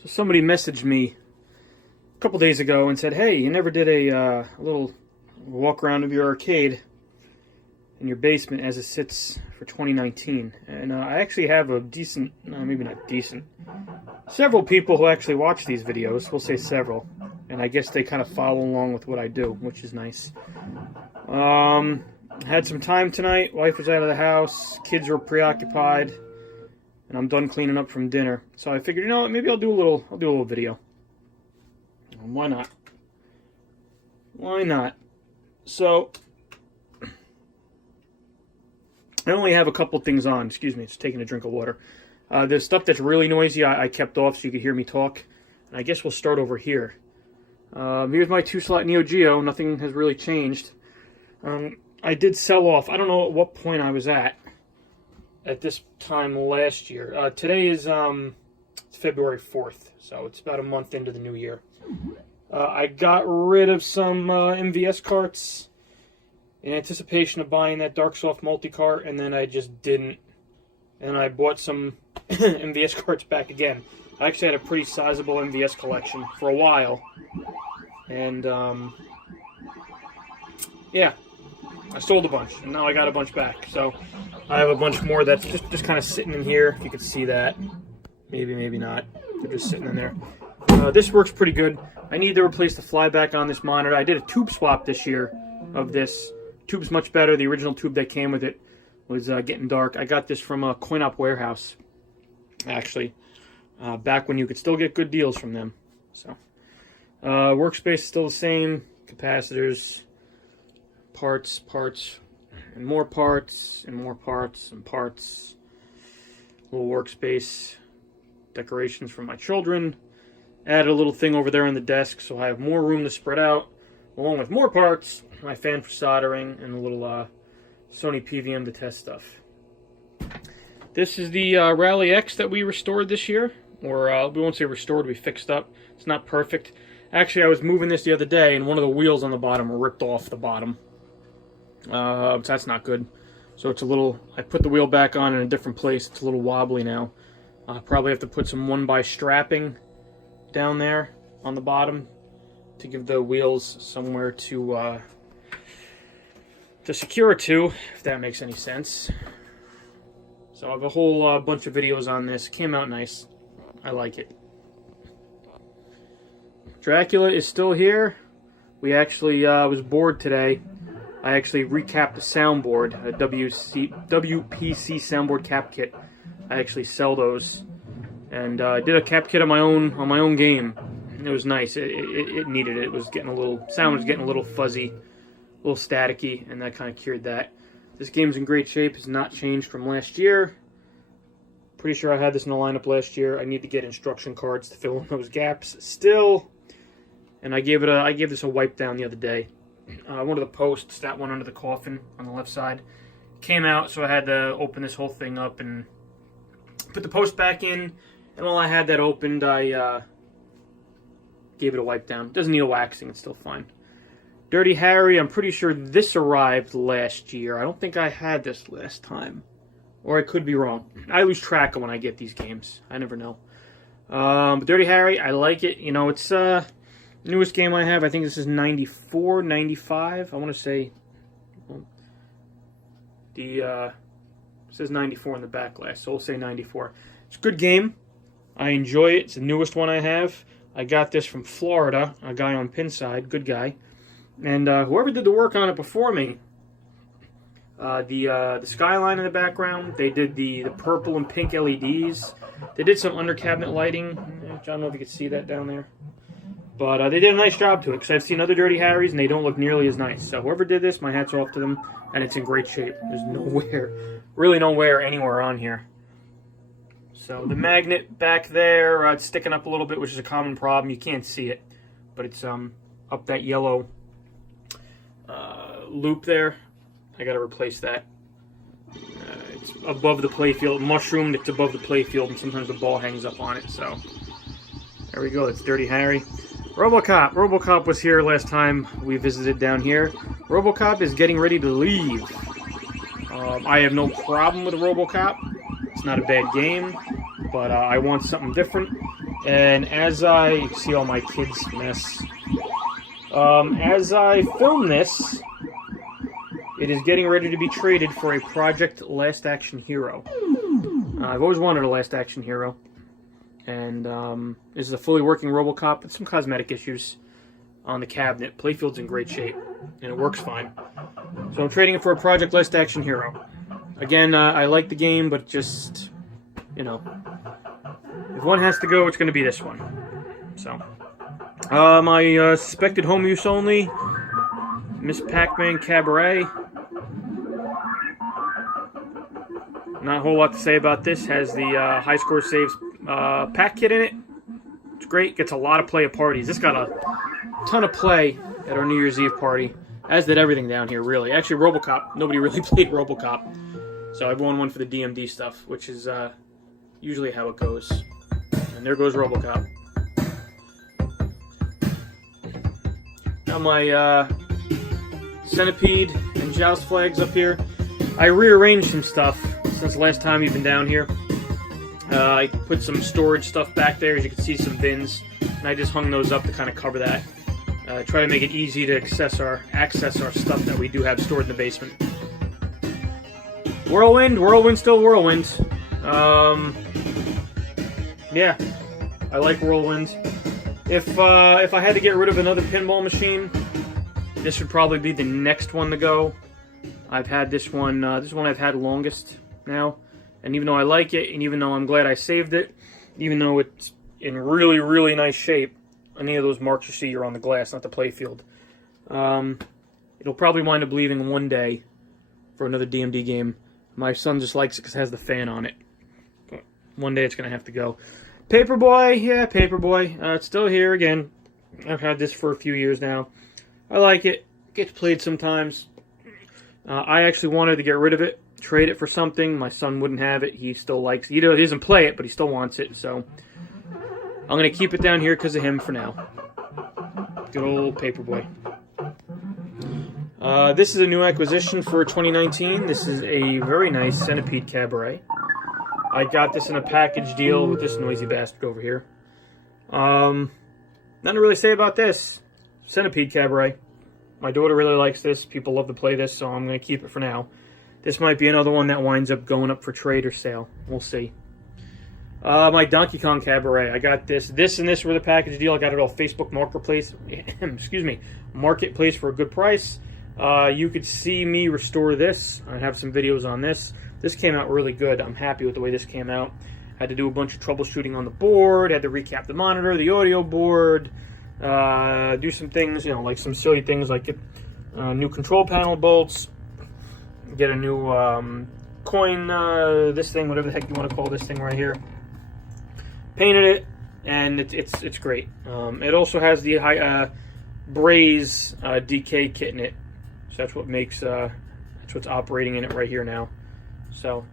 So somebody messaged me a couple days ago and said, "Hey, you never did a little walk around of your arcade in your basement as it sits for 2019." And I actually have a decent, maybe not decent, several people who actually watch these videos. We'll say several, and I guess they kind of follow along with what I do, which is nice. Had some time tonight. Wife was out of the house. Kids were preoccupied. And I'm done cleaning up from dinner. So I figured, you know what, maybe I'll do a little video. Why not? Why not? So I only have a couple things on. Excuse me, just taking a drink of water. There's stuff that's really noisy I kept off so you could hear me talk. And I guess we'll start over here. Here's my 2-slot NeoGeo. Nothing has really changed. I did sell off. I don't know at what point I was at this time last year. Today is it's February 4th, so it's about a month into the new year. I got rid of some MVS carts in anticipation of buying that Dark Soft multi-cart, and then I just didn't. And I bought some MVS carts back again. I actually had a pretty sizable MVS collection for a while. And, yeah, I sold a bunch, and now I got a bunch back. So I have a bunch more that's just kind of sitting in here, if you could see that. Maybe, maybe not. They're just sitting in there. This works pretty good. I need to replace the flyback on this monitor. I did a tube swap this year of this. Tube's much better. The original tube that came with it was getting dark. I got this from a coin-op warehouse, actually, back when you could still get good deals from them. So, workspace is still the same. Capacitors, parts, and more parts, and more parts, and parts. Little workspace, decorations for my children. Added a little thing over there on the desk so I have more room to spread out, along with more parts, my fan for soldering, and a little Sony PVM to test stuff. This is the Rally X that we restored this year, or we won't say restored, we fixed up. It's not perfect. Actually, I was moving this the other day, and one of the wheels on the bottom were ripped off the bottom. So that's not good. So it's a little, I put the wheel back on in a different place. It's a little wobbly now. Probably have to put some 1x strapping down there on the bottom to give the wheels somewhere to secure it to, if that makes any sense. So I have a whole bunch of videos on this. Came out nice. I like it. Dracula is still here. We actually was bored today. I actually recapped the soundboard, a WPC soundboard cap kit. I actually sell those, and I did a cap kit on my own game. It was nice. It needed it. It was getting a little sound was getting a little fuzzy, a little staticky, and that kind of cured that. This game's in great shape. It's not changed from last year. Pretty sure I had this in the lineup last year. I need to get instruction cards to fill in those gaps still. And I gave this a wipe down the other day. One of the posts, that one under the coffin on the left side, came out, so I had to open this whole thing up and put the post back in. And while I had that opened, I gave it a wipe down. It doesn't need a waxing, it's still fine. Dirty Harry, I'm pretty sure this arrived last year. I don't think I had this last time. Or I could be wrong. I lose track of when I get these games. I never know. But Dirty Harry, I like it. You know, it's newest game I have. I think this is 94, 95. I want to say, well, it says 94 in the backlash, so we'll say 94. It's a good game. I enjoy it. It's the newest one I have. I got this from Florida, a guy on Pinside, good guy. And whoever did the work on it before me, the skyline in the background, they did the purple and pink LEDs. They did some under cabinet lighting. I don't know if you can see that down there. But they did a nice job to it, because I've seen other Dirty Harrys, and they don't look nearly as nice. So whoever did this, my hat's off to them, and it's in great shape. There's really no wear anywhere on here. So the magnet back there, it's sticking up a little bit, which is a common problem. You can't see it, but it's up that yellow loop there. I got to replace that. It's above the playfield. Mushroomed, it's above the playfield, and sometimes the ball hangs up on it. So there we go. That's Dirty Harry. Robocop. Robocop was here last time we visited down here. Robocop is getting ready to leave. I have no problem with Robocop. It's not a bad game. but I want something different. And as I see all my kids' mess, as I film this, it is getting ready to be traded for a Project Last Action Hero. I've always wanted a Last Action Hero, and this is a fully working Robocop with some cosmetic issues on the cabinet. Playfield's in great shape, and it works fine. So I'm trading it for a Project Last Action Hero. Again, I like the game, but just, you know, if one has to go, it's going to be this one. So, my suspected home use only, Miss Pac-Man Cabaret. Not a whole lot to say about this. Has the high score saves pack kit in it. It's great. Gets a lot of play at parties. This got a ton of play at our New Year's Eve party, as did everything down here, really. Actually, Robocop. Nobody really played Robocop. So I won one for the DMD stuff, which is usually how it goes. And there goes Robocop. Now my Centipede and Joust flags up here. I rearranged some stuff since the last time you've been down here. I put some storage stuff back there, as you can see, some bins, and I just hung those up to kind of cover that. Try to make it easy to access our stuff that we do have stored in the basement. Whirlwind, still Whirlwind. Yeah, I like Whirlwind. If I had to get rid of another pinball machine, this would probably be the next one to go. I've had this one I've had longest now, and even though I like it, and even though I'm glad I saved it, even though it's in really, really nice shape, any of those marks you see are on the glass, not the playfield. It'll probably wind up leaving one day for another DMD game. My son just likes it because it has the fan on it. But one day it's going to have to go. Paperboy, yeah, Paperboy. It's still here again. I've had this for a few years now. I like it. Gets played sometimes. I actually wanted to get rid of it, trade it for something. My son wouldn't have it. He still likes it. He doesn't play it, but he still wants it. So I'm going to keep it down here because of him for now. Good old Paperboy. This is a new acquisition for 2019. This is a very nice Centipede Cabaret. I got this in a package deal with this noisy bastard over here. Nothing to really say about this. Centipede Cabaret. My daughter really likes this. People love to play this, so I'm going to keep it for now. This might be another one that winds up going up for trade or sale. We'll see. My Donkey Kong Cabaret. I got this. This and this were the package deal. I got it off Facebook Marketplace. Excuse me. Marketplace for a good price. You could see me restore this. I have some videos on this. This came out really good. I'm happy with the way this came out. Had to do a bunch of troubleshooting on the board. Had to recap the monitor, the audio board. Do some things, you know, like some silly things like get new control panel bolts. Get a new coin, this thing, whatever the heck you want to call this thing right here. Painted it, and it's great. It also has the high Braze DK kit in it. So that's what makes that's what's operating in it right here now. So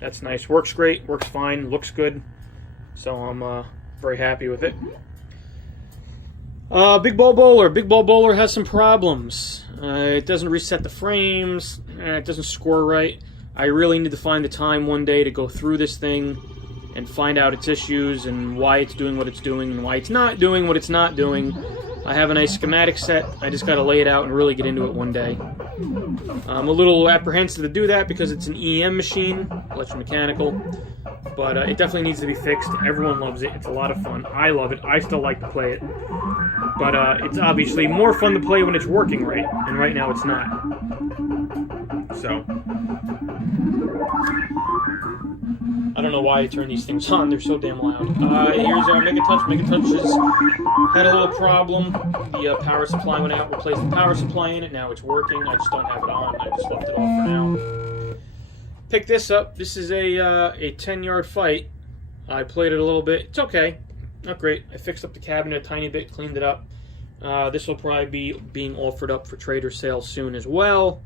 that's nice. Works great. Works fine. Looks good. So I'm very happy with it. Big Ball Bowler. Big Ball Bowler has some problems. It doesn't reset the frames. It doesn't score right. I really need to find the time one day to go through this thing and find out its issues and why it's doing what it's doing and why it's not doing what it's not doing. I have a nice schematic set. I just got to lay it out and really get into it one day. I'm a little apprehensive to do that because it's an EM machine, electromechanical, but it definitely needs to be fixed. Everyone loves it. It's a lot of fun. I love it. I still like to play it, but it's obviously more fun to play when it's working right, and right now it's not. So I don't know why I turn these things on. They're so damn loud. Here's our Megatouch. Megatouch had a little problem. The power supply went out. Replaced the power supply in it. Now it's working. I just don't have it on. I just left it off for now. Pick this up. This is a 10-yard fight. I played it a little bit. It's okay. Not great. I fixed up the cabinet a tiny bit, cleaned it up. This will probably be being offered up for trade or sale soon as well.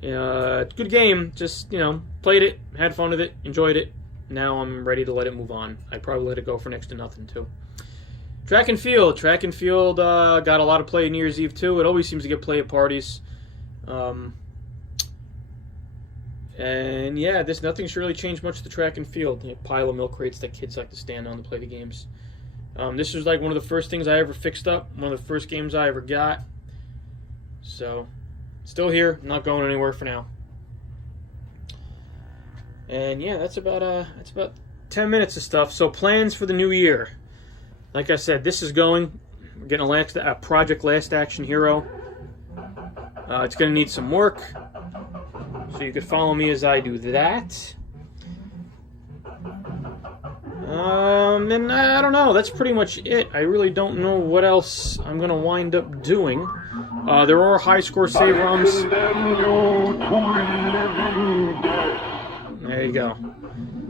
Good game. Just, you know, played it, had fun with it, enjoyed it. Now I'm ready to let it move on. I'd probably let it go for next to nothing, too. Track and Field. Track and Field got a lot of play New Year's Eve, too. It always seems to get play at parties. And yeah, nothing's really changed much to the track and field. A pile of milk crates that kids like to stand on to play the games. This was like one of the first things I ever fixed up. One of the first games I ever got. So, still here, not going anywhere for now. And yeah, that's about 10 minutes of stuff. So plans for the new year. Like I said, this is going. We're getting a Project Last Action Hero. It's going to need some work. So you could follow me as I do that. And I don't know. That's pretty much it. I really don't know what else I'm going to wind up doing. There are high score save ROMs. There you go.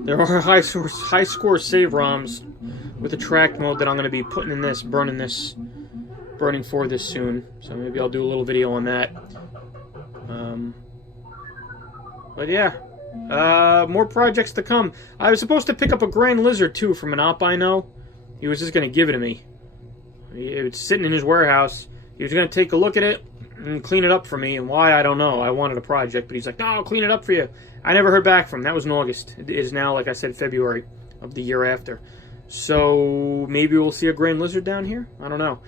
There are high score save ROMs with a track mode that I'm going to be putting in this, burning for this soon. So maybe I'll do a little video on that. But yeah, more projects to come. I was supposed to pick up a Grand Lizard too from an op I know. He was just going to give it to me. It was sitting in his warehouse. He was going to take a look at it and clean it up for me. And why, I don't know. I wanted a project, but he's like, no, I'll clean it up for you. I never heard back from him. That was in August. It is now, like I said, February of the year after. So maybe we'll see a Grand Lizard down here. I don't know.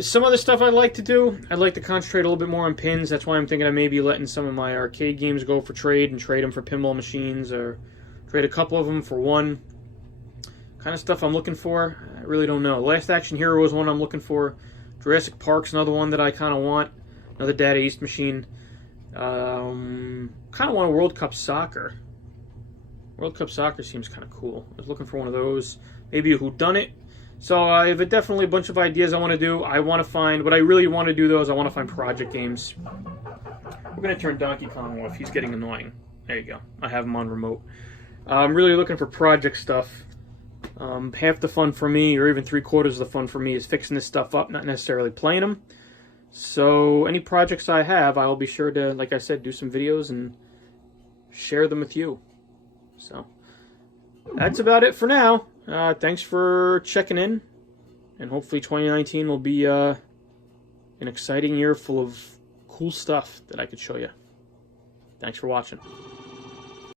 Some other stuff I'd like to do. I'd like to concentrate a little bit more on pins. That's why I'm thinking of maybe letting some of my arcade games go for trade and trade them for pinball machines, or trade a couple of them for one. Kind of stuff I'm looking for. I really don't know. Last Action Hero is one I'm looking for. Jurassic Park's another one that I kind of want. Another Data East machine. Kind of want a World Cup Soccer. World Cup Soccer seems kind of cool. I was looking for one of those. Maybe a whodunit. So I have definitely a bunch of ideas I want to do. What I really want to do though is I want to find project games. We're going to turn Donkey Kong off. He's getting annoying. There you go. I have him on remote. I'm really looking for project stuff. Half the fun for me, or even 3/4 of the fun for me, is fixing this stuff up, not necessarily playing them. So any projects I have, I will be sure to, like I said, do some videos and share them with you. So that's about it for now. Thanks for checking in, and hopefully 2019 will be an exciting year full of cool stuff that I could show you. Thanks for watching.